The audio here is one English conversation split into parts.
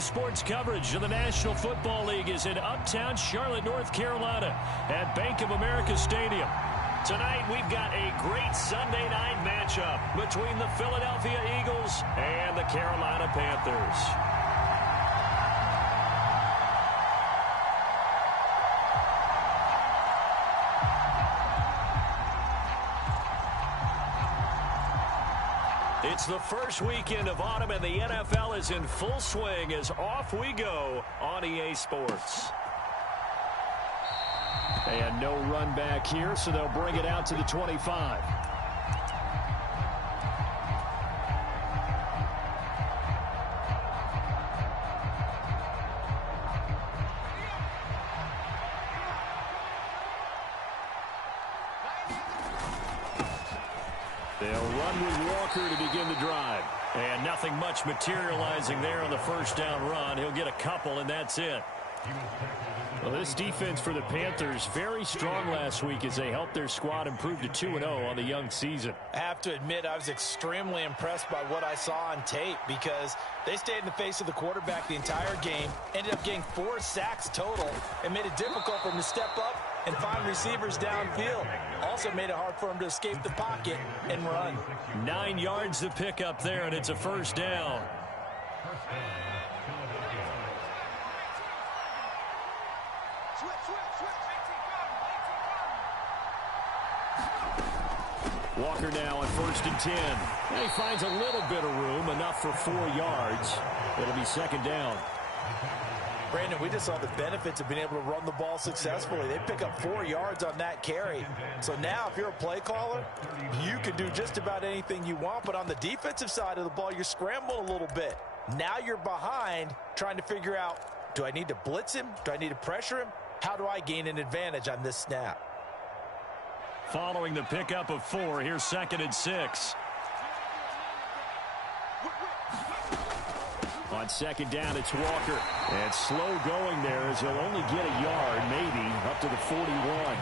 sports coverage of the National Football League is in uptown Charlotte, North Carolina at Bank of America Stadium. Tonight, we've got a great Sunday night matchup between the Philadelphia Eagles and the Carolina Panthers. It's the first weekend of autumn, and the NFL is in full swing as off we go on EA Sports. And no run back here, so they'll bring it out to the 25. They'll run with Walker to begin the drive. And nothing much materializing there on the first down run. He'll get a couple, and that's it. Well, this defense for the Panthers, very strong last week as they helped their squad improve to 2-0 on the young season. I have to admit, I was extremely impressed by what I saw on tape because they stayed in the face of the quarterback the entire game, ended up getting 4 sacks total, and made it difficult for him to step up and find receivers downfield. Also made it hard for him to escape the pocket and run. 9 yards to pick up there, and it's a first down. Walker now on 1st and 10. And he finds a little bit of room, enough for 4 yards. It'll be second down. Brandon, we just saw the benefits of being able to run the ball successfully. They pick up 4 yards on that carry. So now if you're a play caller, you can do just about anything you want. But on the defensive side of the ball, you're scrambling a little bit. Now you're behind trying to figure out, do I need to blitz him? Do I need to pressure him? How do I gain an advantage on this snap? Following the pickup of 4, here's 2nd and 6. On 2nd down, it's Walker. And slow going there as he'll only get a yard, maybe, up to the 41.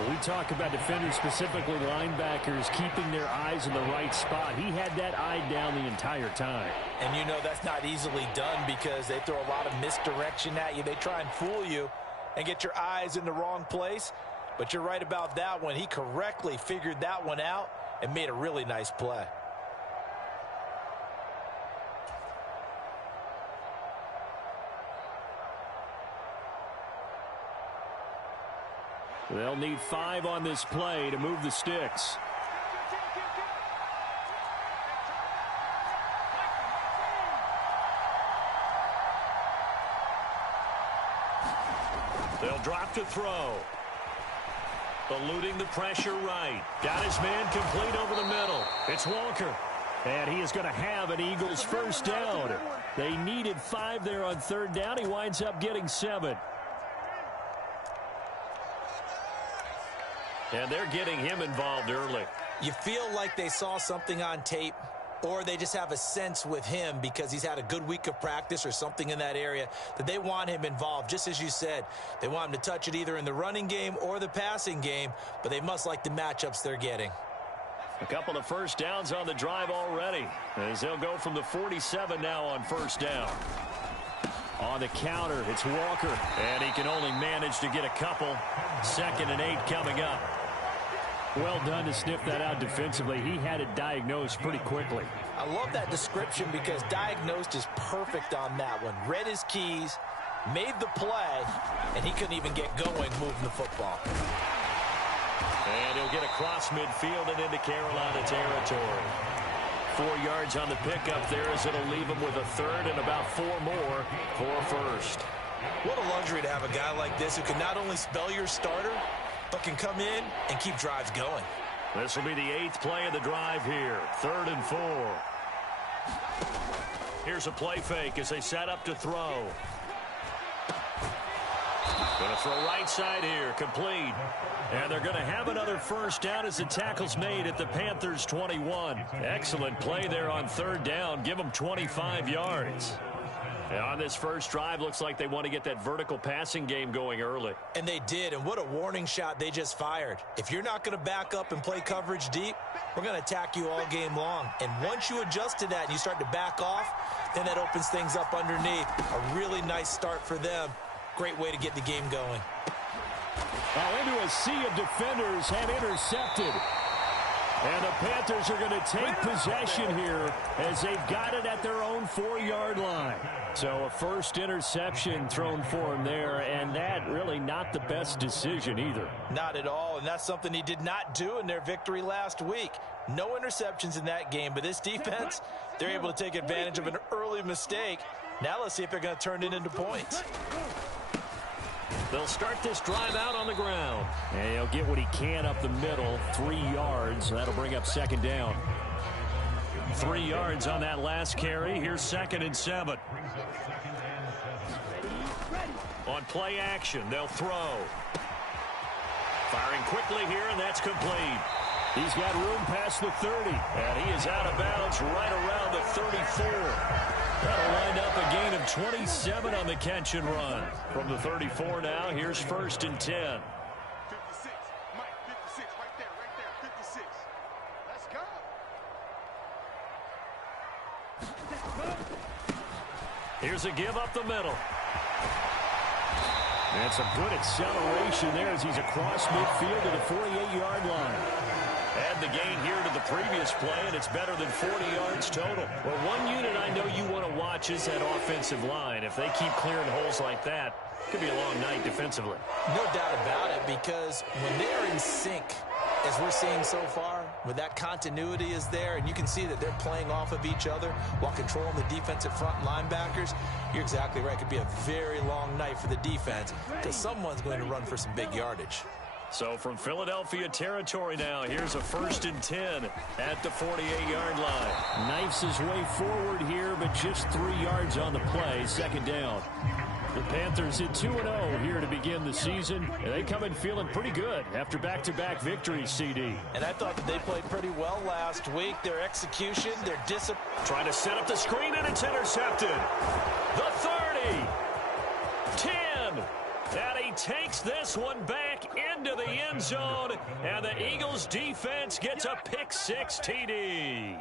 When we talk about defenders, specifically linebackers, keeping their eyes in the right spot. He had that eye down the entire time. And you know that's not easily done because they throw a lot of misdirection at you. They try and fool you and get your eyes in the wrong place. But you're right about that one. He correctly figured that one out and made a really nice play. They'll need 5 on this play to move the sticks. They'll drop to throw. Eluding the pressure right. Got his man complete over the middle. It's Walker. And he is going to have an Eagles first down. They needed 5 there on 3rd down. He winds up getting 7. And they're getting him involved early. You feel like they saw something on tape, or they just have a sense with him because he's had a good week of practice or something in that area that they want him involved. Just as you said, they want him to touch it either in the running game or the passing game, but they must like the matchups they're getting. A couple of first downs on the drive already as they'll go from the 47 now on 1st down. On the counter, it's Walker, and he can only manage to get a couple. 2nd and 8 coming up. Well done to sniff that out defensively. He had it diagnosed pretty quickly. I love that description because diagnosed is perfect on that one. Read his keys, made the play, and he couldn't even get going moving the football. And he'll get across midfield and into Carolina territory. 4 yards on the pickup there as it'll leave him with a 3rd and about 4 more for a first. What a luxury to have a guy like this who can not only spell your starter, but can come in and keep drives going. This will be the 8th play of the drive here. 3rd and 4. Here's a play fake as they set up to throw. Going to throw right side here, complete. And they're going to have another first down as the tackle's made at the Panthers 21. Excellent play there on 3rd down. Give them 25 yards. And on this first drive, looks like they want to get that vertical passing game going early. And they did, and what a warning shot they just fired. If you're not going to back up and play coverage deep, we're going to attack you all game long. And once you adjust to that and you start to back off, then that opens things up underneath. A really nice start for them. Great way to get the game going. Into a sea of defenders and intercepted. And the Panthers are going to take possession here as they've got it at their own 4-yard line. So a first interception thrown for him there, and that really not the best decision either. Not at all, and that's something he did not do in their victory last week. No interceptions in that game, but this defense, they're able to take advantage of an early mistake. Now let's see if they're going to turn it into points. They'll start this drive out on the ground. And he'll get what he can up the middle, 3 yards. That'll bring up second down. 3 yards on that last carry. Here's 2nd and 7. On play action, they'll throw. Firing quickly here, and that's complete. He's got room past the 30. And he is out of bounds right around the 34. That'll wind up a gain of 27 on the catch and run. From the 34 now, here's 1st and 10. 56, Mike, 56, right there, 56. Let's go. Here's a give up the middle. And some good acceleration there as he's across midfield to the 48-yard line. Add the gain here to the previous play, and it's better than 40 yards total. Well, one unit I know you want to watch is that offensive line. If they keep clearing holes like that, it could be a long night defensively. No doubt about it, because when they're in sync, as we're seeing so far, when that continuity is there, and you can see that they're playing off of each other while controlling the defensive front linebackers, you're exactly right. It could be a very long night for the defense because someone's going to run for some big yardage. So from Philadelphia territory now, here's a 1st and 10 at the 48-yard line. Knifes his way forward here, but just 3 yards on the play, 2nd down. The Panthers hit 2-0 here to begin the season, and they come in feeling pretty good after back-to-back victories, CD. And I thought that they played pretty well last week. Their execution, their discipline. Trying to set up the screen, and it's intercepted. The 30. 10. And he takes this one back into the end zone, and the Eagles defense gets a pick-6 TD.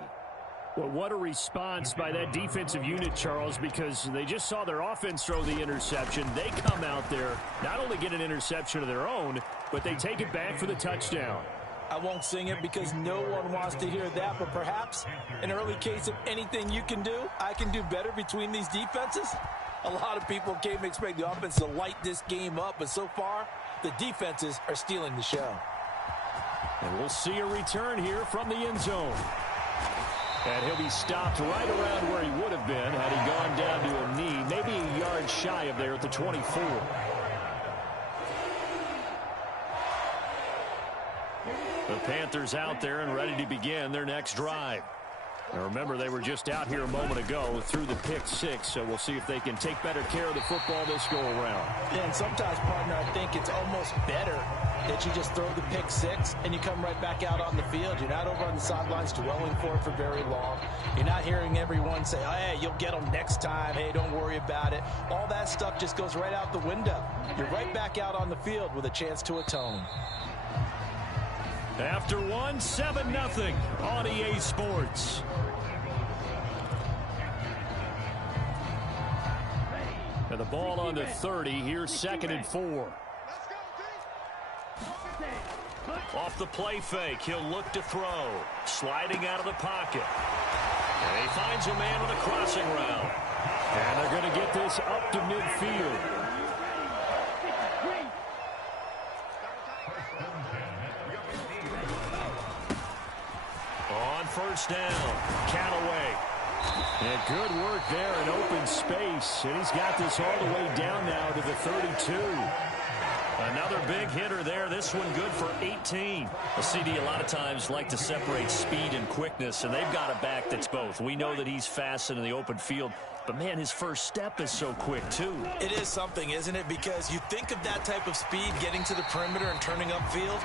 Well, what a response by that defensive unit, Charles, because they just saw their offense throw the interception. They come out there, not only get an interception of their own, but they take it back for the touchdown. I won't sing it because no one wants to hear that, but perhaps an early case of anything you can do, I can do better between these defenses. A lot of people came to expect the offense to light this game up, but so far, the defenses are stealing the show. And we'll see a return here from the end zone. And he'll be stopped right around where he would have been had he gone down to a knee, maybe a yard shy of there at the 24. The Panthers out there and ready to begin their next drive. Now remember, they were just out here a moment ago through the pick-6, so we'll see if they can take better care of the football this go-around. Yeah, and sometimes, partner, I think it's almost better that you just throw the pick-6 and you come right back out on the field. You're not over on the sidelines dwelling for it for very long. You're not hearing everyone say, oh, hey, you'll get them next time. Hey, don't worry about it. All that stuff just goes right out the window. You're right back out on the field with a chance to atone. After one, 7-0 on EA Sports. And the ball on the 30. Here's 2nd and 4. Off the play fake, he'll look to throw. Sliding out of the pocket. And he finds a man with a crossing route. And they're going to get this up to midfield. On 1st down, Callaway. And good work there in open space. And he's got this all the way down now to the 32. Another big hitter there. This one good for 18. The CD a lot of times like to separate speed and quickness, and they've got a back that's both. We know that he's fast in the open field, but, man, his first step is so quick, too. It is something, isn't it? Because you think of that type of speed getting to the perimeter and turning upfield,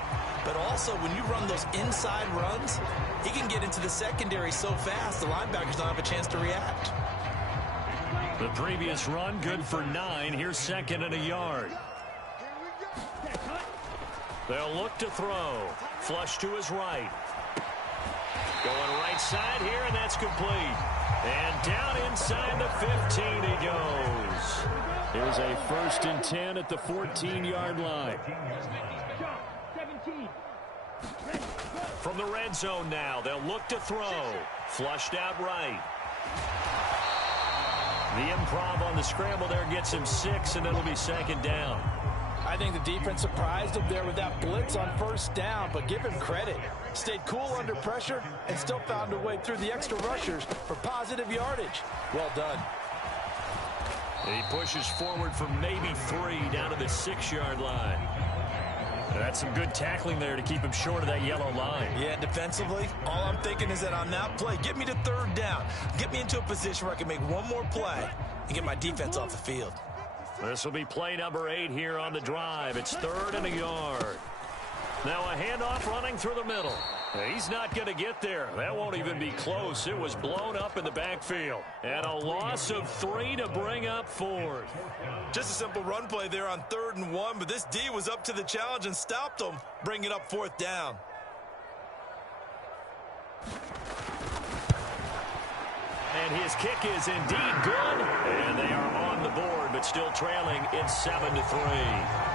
but also when you run those inside runs, he can get into the secondary so fast the linebackers don't have a chance to react. The previous run, good for 9. Here's second and a yard. They'll look to throw. Flush to his right. Going right side here, and that's complete. And down inside the 15 he goes. Here's a 1st and 10 at the 14-yard line. From the red zone now, they'll look to throw. Flushed out right. The improv on the scramble there gets him 6, and it'll be 2nd down. I think the defense surprised him there with that blitz on 1st down, but give him credit. Stayed cool under pressure and still found a way through the extra rushers for positive yardage. Well done. He pushes forward for maybe 3 down to the 6-yard line. That's some good tackling there to keep him short of that yellow line. Yeah, defensively, all I'm thinking is that on that play, get me to 3rd down. Get me into a position where I can make one more play and get my defense off the field. This will be play number 8 here on the drive. It's 3rd and a yard. Now a handoff running through the middle. He's not going to get there. That won't even be close. It was blown up in the backfield. And a loss of 3 to bring up 4th. Just a simple run play there on 3rd and 1, but this D was up to the challenge and stopped him, bringing up 4th down. And his kick is indeed good. And they are on the board, but still trailing. It's 7-3.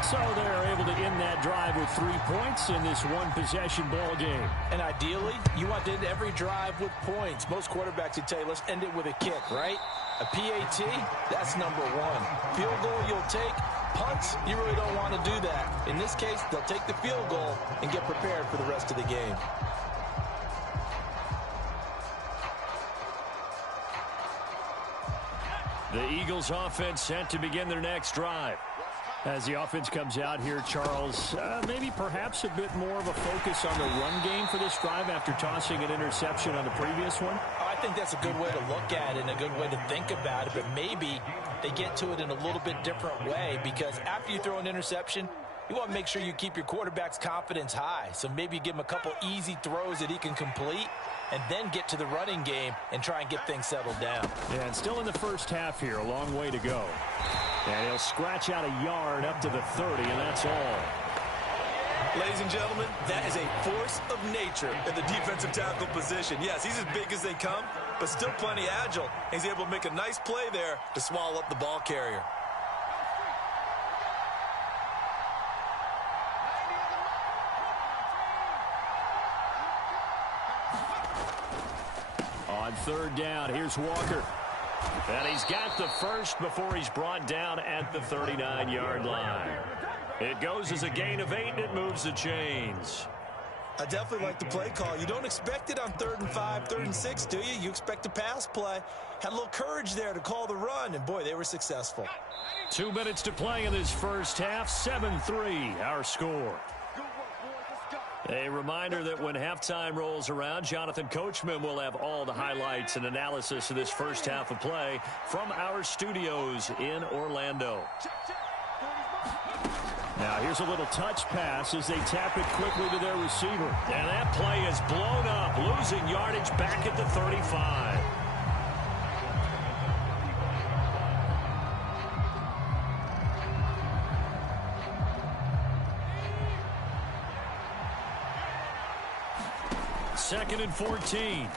So they're able to end that drive with 3 points in this one-possession ball game. And ideally, you want to end every drive with points. Most quarterbacks would tell you, let's end it with a kick, right? A PAT, that's number 1. Field goal you'll take. Punts, you really don't want to do that. In this case, they'll take the field goal and get prepared for the rest of the game. The Eagles offense set to begin their next drive. As the offense comes out here, Charles, maybe perhaps a bit more of a focus on the run game for this drive after tossing an interception on the previous one? I think that's a good way to look at it and a good way to think about it, but maybe they get to it in a little bit different way because after you throw an interception, you want to make sure you keep your quarterback's confidence high. So maybe you give him a couple easy throws that he can complete and then get to the running game and try and get things settled down. Yeah, and still in the first half here, a long way to go. And he'll scratch out a yard up to the 30, and that's all. Ladies and gentlemen, that is a force of nature in the defensive tackle position. Yes, he's as big as they come, but still plenty agile. He's able to make a nice play there to swallow up the ball carrier. On 3rd down, here's Walker. And he's got the first before he's brought down at the 39-yard line. It goes as a gain of 8, and it moves the chains. I definitely like the play call. You don't expect it on 3rd and 5, 3rd and 6, do you? You expect a pass play. Had a little courage there to call the run, and boy, they were successful. 2 minutes to play in this first half. 7-3, our score. A reminder that when halftime rolls around, Jonathan Coachman will have all the highlights and analysis of this first half of play from our studios in Orlando. Now here's a little touch pass as they tap it quickly to their receiver. And that play is blown up, losing yardage back at the 35. Second and 14.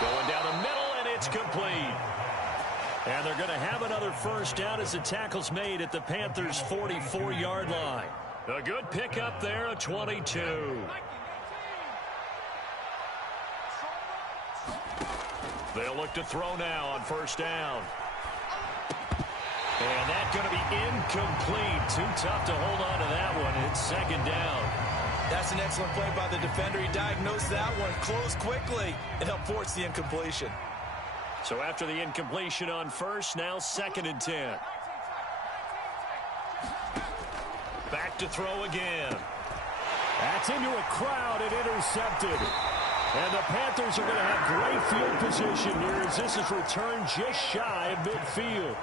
Going down the middle, and it's complete. And they're going to have another first down as the tackle's made at the Panthers' 44-yard line. A good pickup there, a 22. They'll look to throw now on first down. And that's going to be incomplete. Too tough to hold on to that one. It's 2nd down. That's an excellent play by the defender. He diagnosed that one, closed quickly, and helped force the incompletion. So after the incompletion on first, now 2nd and 10. Back to throw again. That's into a crowd and intercepted. And the Panthers are going to have great field position here as this is returned just shy of midfield.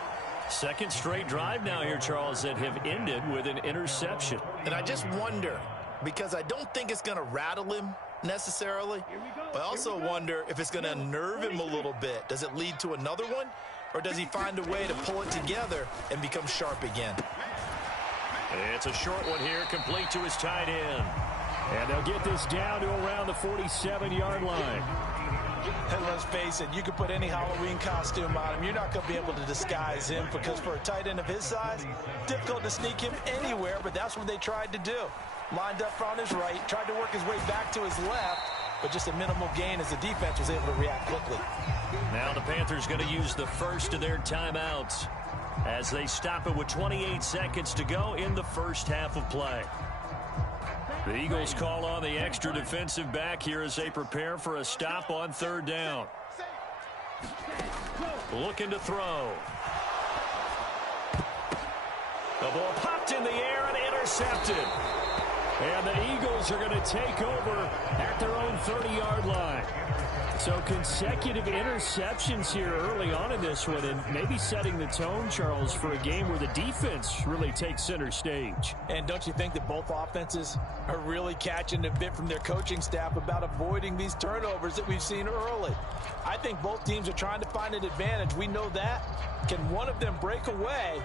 Second straight drive now here, Charles, that have ended with an interception. And I just wonder, because I don't think it's going to rattle him, necessarily, but I also wonder if it's going to unnerve him a little bit. Does it lead to another one, or does he find a way to pull it together and become sharp again? It's a short one here, complete to his tight end. And they'll get this down to around the 47-yard line. And let's face it, you can put any Halloween costume on him. You're not going to be able to disguise him, because for a tight end of his size, difficult to sneak him anywhere, but that's what they tried to do. Lined up on his right, tried to work his way back to his left, but just a minimal gain as the defense was able to react quickly. Now the Panthers going to use the first of their timeouts as they stop it with 28 seconds to go in the first half of play. The Eagles call on the extra defensive back here as they prepare for a stop on third down. Looking to throw. The ball popped in the air and intercepted. And the Eagles are going to take over at their own 30-yard line. So consecutive interceptions here early on in this one, and maybe setting the tone, Charles, for a game where the defense really takes center stage. And don't you think that both offenses are really catching a bit from their coaching staff about avoiding these turnovers that we've seen early? I think both teams are trying to find an advantage. We know that. Can one of them break away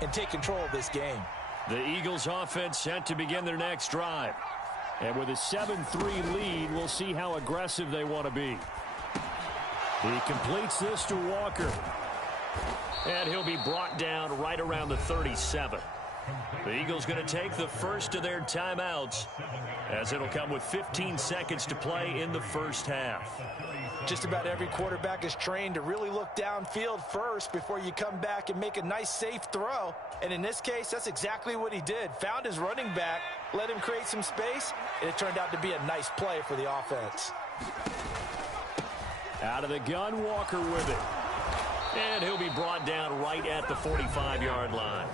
and take control of this game? The Eagles offense set to begin their next drive. And with a 7-3 lead, we'll see how aggressive they want to be. He completes this to Walker. And he'll be brought down right around the 37. The Eagles going to take the first of their timeouts, as it'll come with 15 seconds to play in the first half. Just about every quarterback is trained to really look downfield first before you come back and make a nice, safe throw. And in this case, that's exactly what he did. Found his running back, let him create some space, and it turned out to be a nice play for the offense. Out of the gun, Walker with it. And he'll be brought down right at the 45-yard line.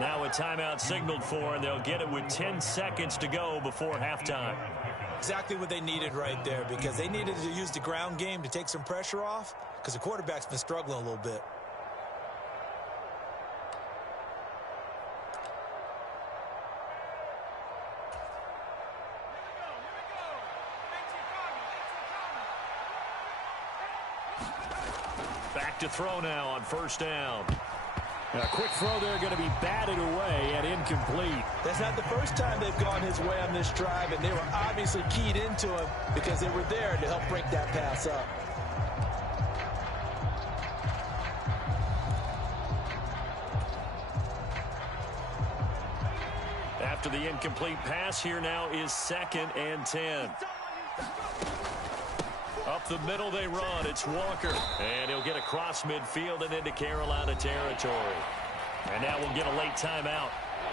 Now a timeout signaled for, and they'll get it with 10 seconds to go before halftime. Exactly what they needed right there, because they needed to use the ground game to take some pressure off, because the quarterback's been struggling a little bit. Back to throw now on first down. A quick throw there going to be batted away and incomplete. That's not the first time they've gone his way on this drive, and they were obviously keyed into him because they were there to help break that pass up. After the incomplete pass, here now is 2nd and 10. Up the middle they run. It's Walker. And he'll get across midfield and into Carolina territory. And now we'll get a late timeout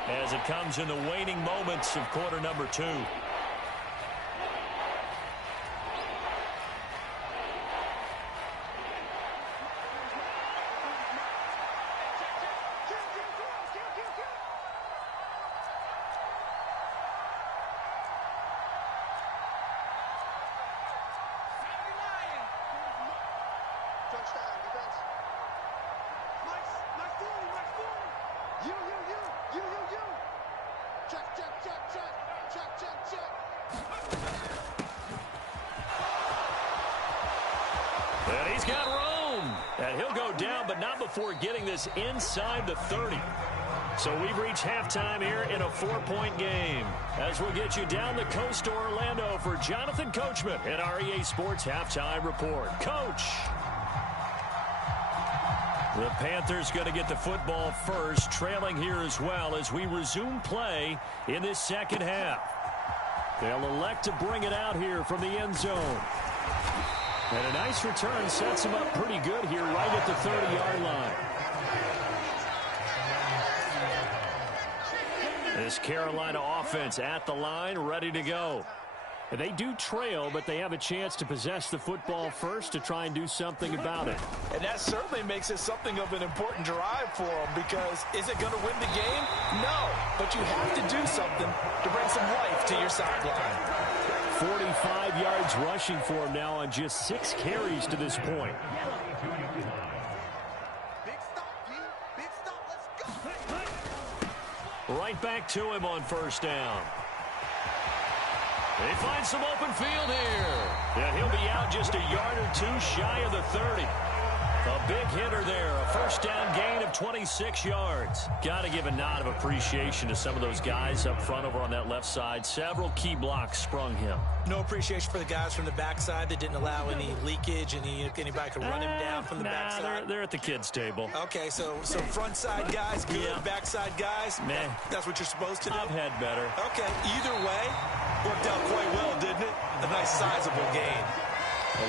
as it comes in the waning moments of quarter number 2. And he's got room. And he'll go down, but not before getting this inside the 30. So we've reached halftime here in a 4-point game. As we'll get you down the coast to Orlando for Jonathan Coachman at our EA Sports Halftime Report. Coach. The Panthers going to get the football first, trailing here as well as we resume play in this second half. They'll elect to bring it out here from the end zone. And a nice return sets them up pretty good here right at the 30-yard line. This Carolina offense at the line, ready to go. They do trail, but they have a chance to possess the football first to try and do something about it. And that certainly makes it something of an important drive for them, because is it going to win the game? No, but you have to do something to bring some life to your sideline. 45 yards rushing for him now on just 6 carries to this point. Right back to him on first down. They find some open field here. Yeah, he'll be out just a yard or two shy of the 30. A big hitter there. A first down gain of 26 yards. Got to give a nod of appreciation to some of those guys up front over on that left side. Several key blocks sprung him. No appreciation for the guys from the backside that didn't allow any leakage, and anybody could run him down from the backside. They're at the kids' table. Okay, so front side guys, good. Yeah. Backside guys, man. That's what you're supposed to do? I've had better. Okay, either way, worked out quite well, didn't it? A nice sizable gain.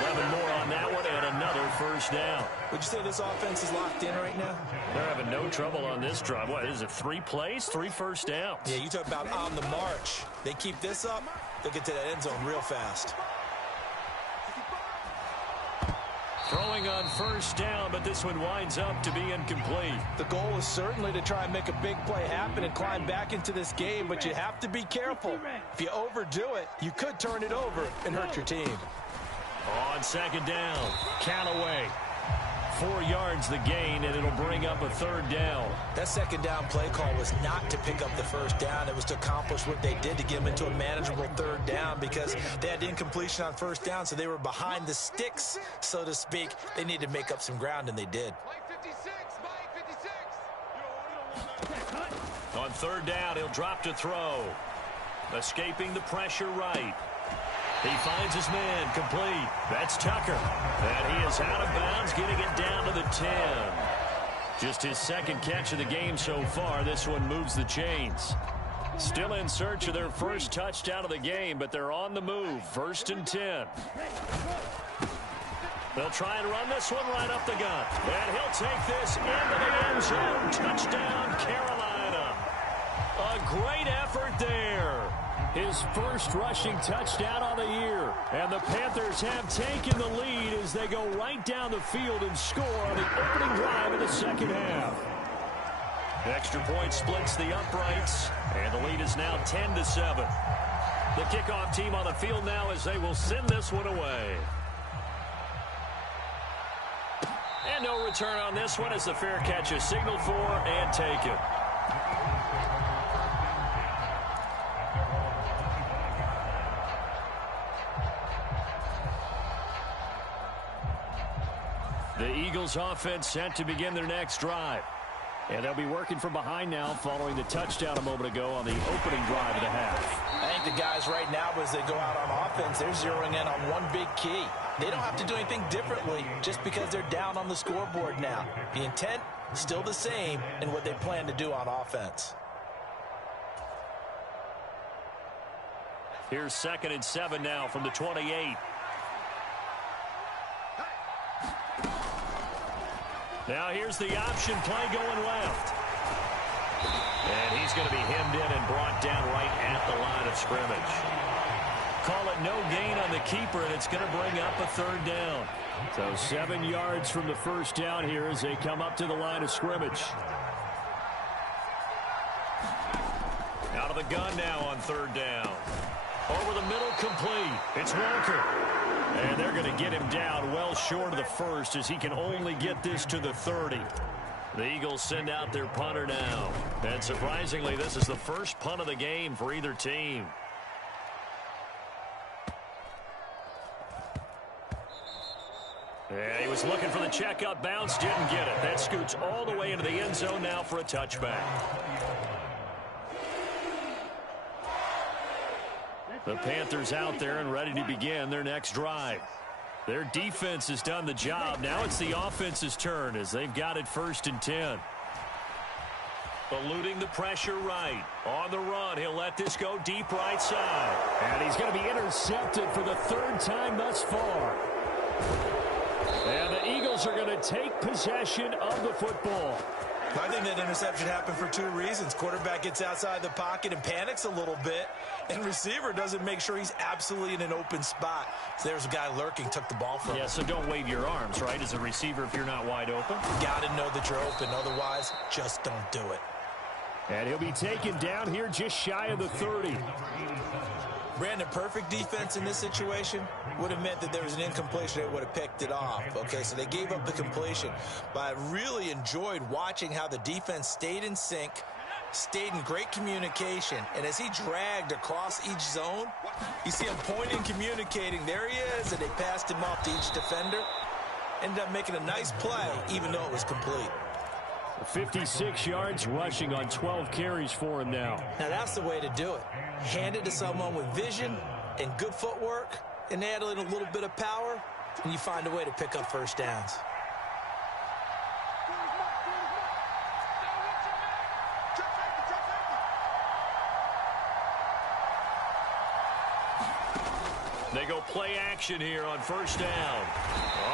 11 more on that one and another first down. Would you say this offense is locked in right now? They're having no trouble on this drive. What, is it 3 plays, 3 first downs? Yeah, you talk about on the march. They keep this up, they'll get to that end zone real fast. Throwing on first down, but this one winds up to be incomplete. The goal is certainly to try and make a big play happen and climb back into this game, but you have to be careful. If you overdo it, you could turn it over and hurt your team. On second down, count away. 4 yards the gain, and it'll bring up a third down. That second down play call was not to pick up the first down. It was to accomplish what they did to get them into a manageable third down because they had incompletion on first down, so they were behind the sticks, so to speak. They needed to make up some ground, and they did. On third down, he'll drop to throw. Escaping the pressure right. He finds his man, complete. That's Tucker. And he is out of bounds, getting it down to the 10. Just his second catch of the game so far. This one moves the chains. Still in search of their first touchdown of the game, but they're on the move. 1st and 10. They'll try and run this one right up the gut. And he'll take this into the end zone. Touchdown, Carolina. A great effort there. His first rushing touchdown of the year. And the Panthers have taken the lead as they go right down the field and score on the opening drive of the second half. Extra point splits the uprights, and the lead is now 10-7. The kickoff team on the field now as they will send this one away. And no return on this one as the fair catch is signaled for and taken. The Eagles offense set to begin their next drive. And they'll be working from behind now following the touchdown a moment ago on the opening drive of the half. I think the guys right now, as they go out on offense, they're zeroing in on one big key. They don't have to do anything differently just because they're down on the scoreboard now. The intent, still the same in what they plan to do on offense. Here's 2nd and 7 now from the 28. Now here's the option play going left. And he's going to be hemmed in and brought down right at the line of scrimmage. Call it no gain on the keeper, and it's going to bring up a third down. So 7 yards from the first down here as they come up to the line of scrimmage. Out of the gun now on third down. Over the middle, complete. It's Walker. And they're going to get him down well short of the first as he can only get this to the 30. The Eagles send out their punter now. And surprisingly, this is the first punt of the game for either team. Yeah, he was looking for the checkup bounce, didn't get it. That scoots all the way into the end zone now for a touchback. The Panthers out there and ready to begin their next drive. Their defense has done the job. Now it's the offense's turn as they've got it 1st and 10. Eluding the pressure right. On the run, he'll let this go deep right side. And he's going to be intercepted for the 3rd time thus far. And the Eagles are going to take possession of the football. I think that interception happened for 2 reasons. Quarterback gets outside the pocket and panics a little bit, and receiver doesn't make sure he's absolutely in an open spot. So there's a guy lurking, took the ball from him. Yeah, so don't wave your arms, right, as a receiver if you're not wide open. Got to know that you're open. Otherwise, just don't do it. And he'll be taken down here just shy of the 30. Brandon, perfect defense in this situation would have meant that there was an incompletion. They would have picked it off. Okay, so they gave up the completion. But I really enjoyed watching how the defense stayed in sync, stayed in great communication, and as he dragged across each zone, you see him pointing, communicating. There he is, and they passed him off to each defender. Ended up making a nice play, even though it was complete. 56 yards rushing on 12 carries for him now. Now, that's the way to do it. Hand it to someone with vision and good footwork, and add in a little bit of power, and you find a way to pick up first downs. They go play action here on first down.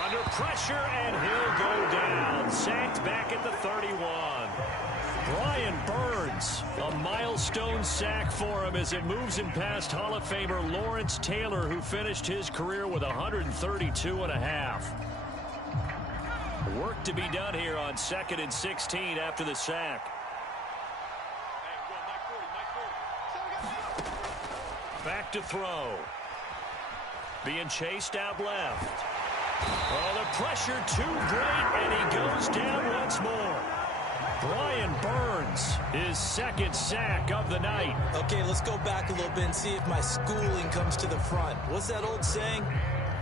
Under pressure, and he'll go down. Sacked back at the 31. Brian Burns, a milestone sack for him as it moves him past Hall of Famer Lawrence Taylor, who finished his career with 132.5. Work to be done here on 2nd and 16 after the sack. Back to throw. Being chased out left. Oh, the pressure too great, and he goes down once more. Brian Burns, his 2nd sack of the night. Okay, let's go back a little bit and see if my schooling comes to the front. What's that old saying?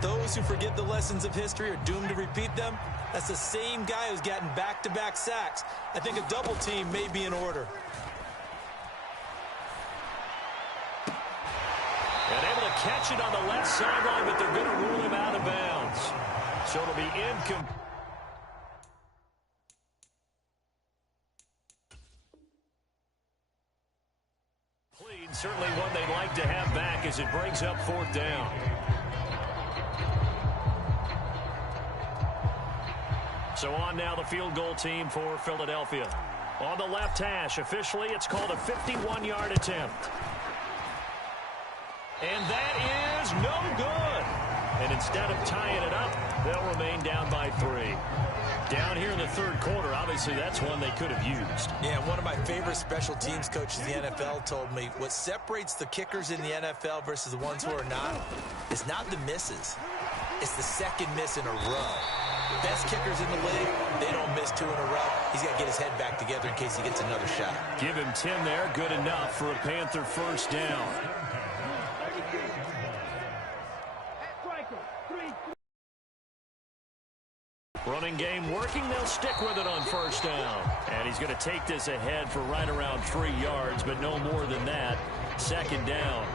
Those who forget the lessons of history are doomed to repeat them. That's the same guy who's gotten back-to-back sacks. I think a double team may be in order. And able to catch it on the left sideline, but they're going to rule him out of bounds. So it'll be incomplete. Certainly one they'd like to have back as it brings up 4th down. So on now the field goal team for Philadelphia. On the left hash, officially it's called a 51-yard attempt. And that is no good. And instead of tying it up, they'll remain down by 3. Down here in the 3rd quarter, obviously that's one they could have used. Yeah, one of my favorite special teams coaches in the NFL told me what separates the kickers in the NFL versus the ones who are not is not the misses. It's the second miss in a row. Best kickers in the league, they don't miss 2 in a row. He's got to get his head back together in case he gets another shot. Give him 10 there, good enough for a Panther first down. Running game working. They'll stick with it on first down. And he's going to take this ahead for right around 3 yards, but no more than that. 2nd down.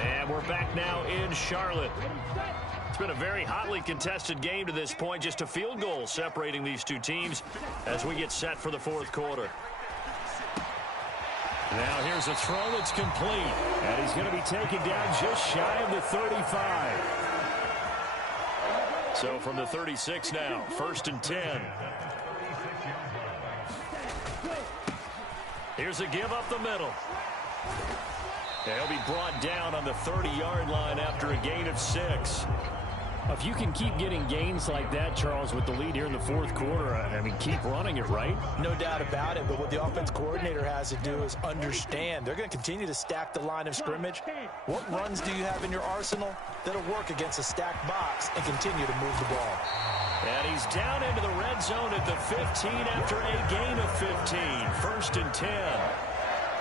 And we're back now in Charlotte. It's been a very hotly contested game to this point. Just a field goal separating these two teams as we get set for the 4th quarter. Now here's a throw that's complete. And he's going to be taken down just shy of the 35. So from the 36 now, 1st and 10. Here's a give up the middle. He'll be brought down on the 30-yard line after a gain of 6. If you can keep getting gains like that, Charles, with the lead here in the 4th quarter, I mean, keep running it, right? No doubt about it, but what the offense coordinator has to do is understand they're going to continue to stack the line of scrimmage. What runs do you have in your arsenal that'll work against a stacked box and continue to move the ball? And he's down into the red zone at the 15 after a gain of 15. 1st and 10.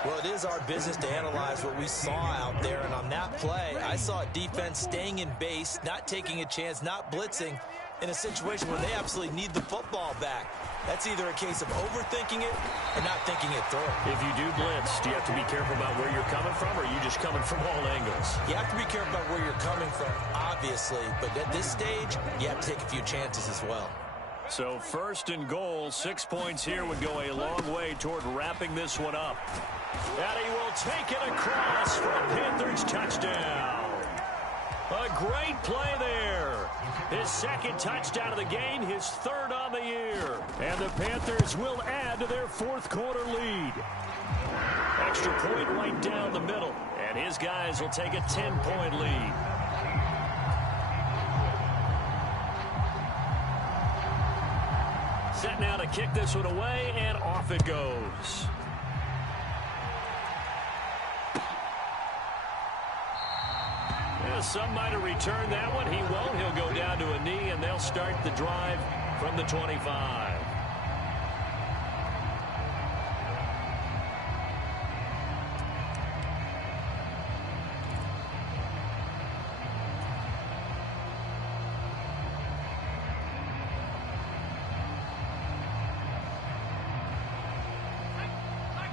Well, it is our business to analyze what we saw out there, and on that play, I saw a defense staying in base, not taking a chance, not blitzing in a situation where they absolutely need the football back. That's either a case of overthinking it or not thinking it through. If you do blitz, do you have to be careful about where you're coming from, or are you just coming from all angles? You have to be careful about where you're coming from, obviously, but at this stage, you have to take a few chances as well. So 1st and goal, 6 points here would go a long way toward wrapping this one up. And he will take it across for a Panthers touchdown. A great play there. His 2nd touchdown of the game, his 3rd on the year. And the Panthers will add to their 4th quarter lead. Extra point right down the middle. And his guys will take a 10-point lead. Set now to kick this one away, and off it goes. Yeah, some might have returned that one. He won't. He'll go down to a knee, and they'll start the drive from the 25.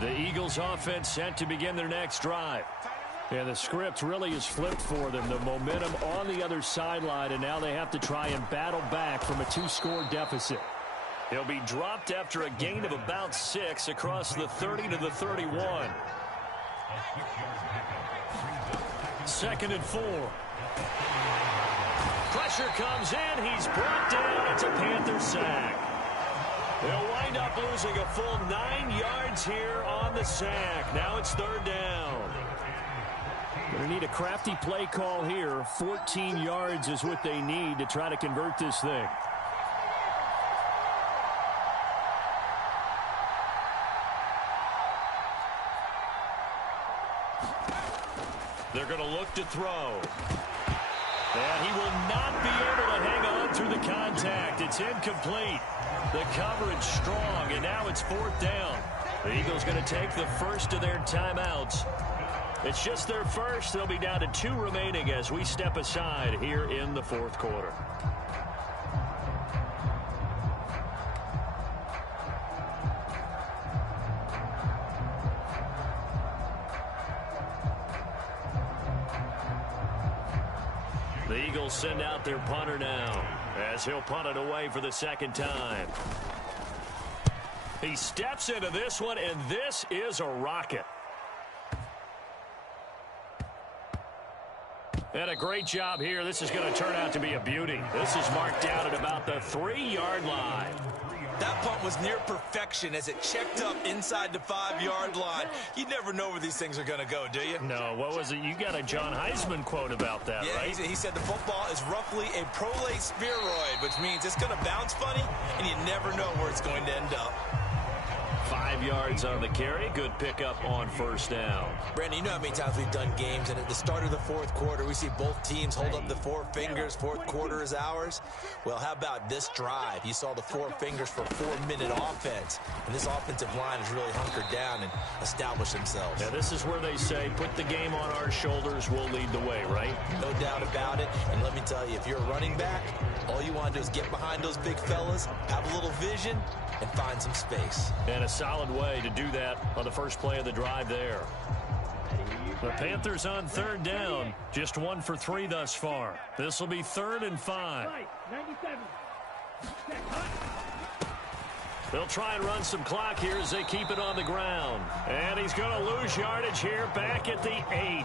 The Eagles offense set to begin their next drive. And the script really is flipped for them. The momentum on the other sideline, and now they have to try and battle back from a 2-score deficit. He'll be dropped after a gain of about 6 across the 30 to the 31. 2nd and 4. Pressure comes in. He's brought down. It's a Panther sack. They'll wind up losing a full 9 yards here on the sack. Now it's 3rd down. Going to need a crafty play call here. 14 yards is what they need to try to convert this thing. They're going to look to throw. And he will not be able to hang on through the contact. It's incomplete. The coverage strong, and now it's 4th down. The Eagles going to take the first of their timeouts. It's just their first. They'll be down to 2 remaining as we step aside here in the 4th quarter. The Eagles send out their punter now as he'll punt it away for the 2nd time. He steps into this one, and this is a rocket. And a great job here. This is going to turn out to be a beauty. This is marked down at about the 3-yard line. That punt was near perfection as it checked up inside the 5-yard line. You never know where these things are going to go, do you? No, what was it? You got a John Heisman quote about that, yeah, right? He said the football is roughly a prolate spheroid, which means it's going to bounce funny, and you never know where it's going to end up. 5 yards on the carry. Good pickup on 1st down. Brandon, you know how many times we've done games, and at the start of the 4th quarter, we see both teams hold up the 4 fingers. 4th quarter is ours. Well, how about this drive? You saw the 4 fingers for 4-minute offense, and this offensive line has really hunkered down and established themselves. Yeah, this is where they say, put the game on our shoulders, we'll lead the way, right? No doubt about it. And let me tell you, if you're a running back, all you want to do is get behind those big fellas, have a little vision, and find some space. And a solid way to do that on the first play of the drive there. The Panthers on 3rd down, just 1 for 3 thus far. This will be 3rd and 5. They'll try and run some clock here as they keep it on the ground. And he's going to lose yardage here back at the 8.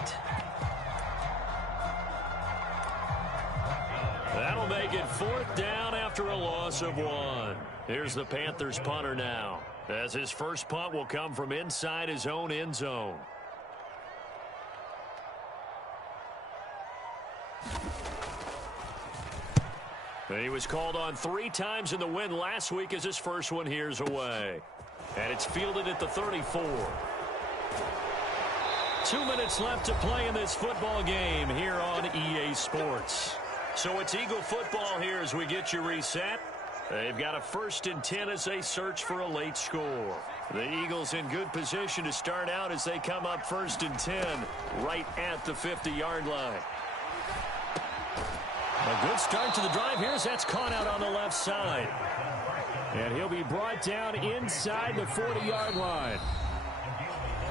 That'll make it 4th down after a loss of 1. Here's the Panthers punter now, as his first punt will come from inside his own end zone. He was called on 3 times in the win last week as his first one here's away. And it's fielded at the 34. 2 minutes left to play in this football game here on EA Sports. So it's Eagle football here as we get you reset. They've got a 1st and 10 as they search for a late score. The Eagles in good position to start out as they come up 1st and 10 right at the 50-yard line. A good start to the drive here as that's caught out on the left side. And he'll be brought down inside the 40-yard line.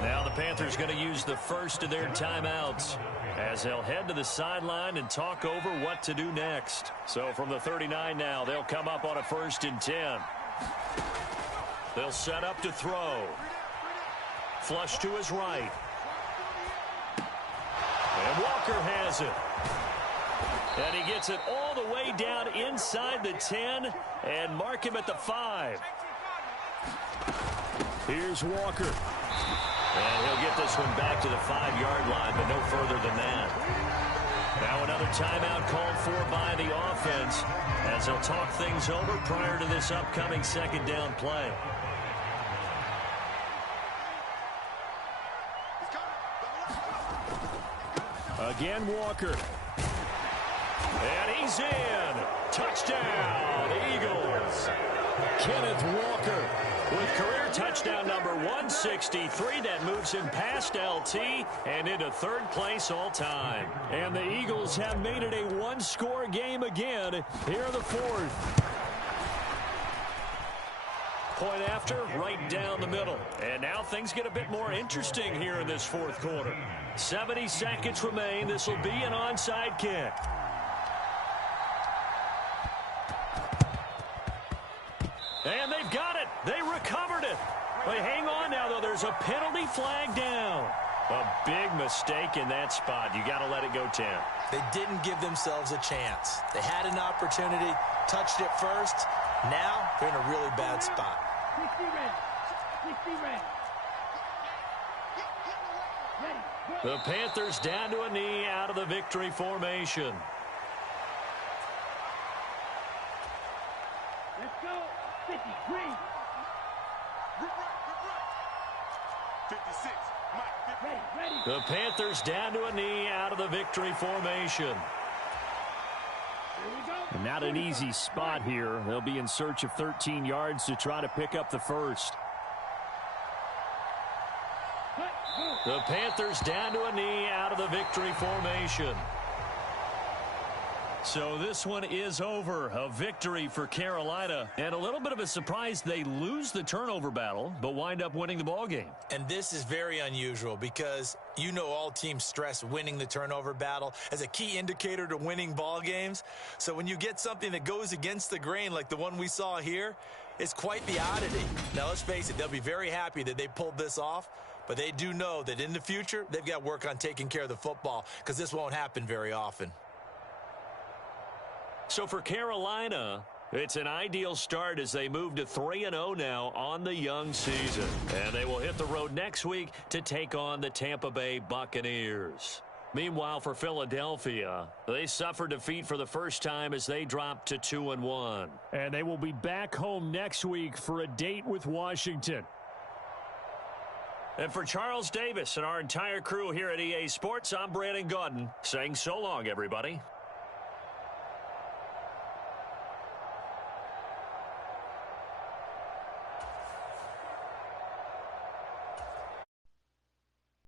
Now the Panthers going to use the first of their timeouts as they'll head to the sideline and talk over what to do next. So from the 39 now, they'll come up on a 1st and 10. They'll set up to throw. Flush to his right. And Walker has it. And he gets it all the way down inside the 10 and mark him at the 5. Here's Walker. And he'll get this one back to the 5-yard line, but no further than that. Now another timeout called for by the offense as they'll talk things over prior to this upcoming 2nd down play. Again, Walker. And he's in. Touchdown, Eagles. Kenneth Walker with career touchdown number 163. That moves him past LT and into 3rd place all time. And the Eagles have made it a 1-score game again here in the 4th. point after, right down the middle. And now things get a bit more interesting here in this fourth quarter. 70 seconds remain. This will be an onside kick. And they've got it. They recovered it. But hang on now, though. There's a penalty flag down. A big mistake in that spot. You got to let it go, Tim. They didn't give themselves a chance. They had an opportunity, touched it first. Now they're in a really bad spot. The Panthers down to a knee out of the victory formation. Let's go. 50, green. 56, Mike, 50. Ready. The Panthers down to a knee out of the victory formation. Here we go. And not an easy spot here. They'll be in search of 13 yards to try to pick up the first. The Panthers down to a knee out of the victory formation. So this one is over. A victory for Carolina. And a little bit of a surprise, they lose the turnover battle, but wind up winning the ball game. And this is very unusual because you know all teams stress winning the turnover battle as a key indicator to winning ball games. So when you get something that goes against the grain like the one we saw here, it's quite the oddity. Now let's face it, they'll be very happy that they pulled this off, but they do know that in the future they've got work on taking care of the football because this won't happen very often. So for Carolina, it's an ideal start as they move to 3-0 now on the young season. And they will hit the road next week to take on the Tampa Bay Buccaneers. Meanwhile, for Philadelphia, they suffered defeat for the first time as they dropped to 2-1. And they will be back home next week for a date with Washington. And for Charles Davis and our entire crew here at EA Sports, I'm Brandon Gaudin saying so long, everybody.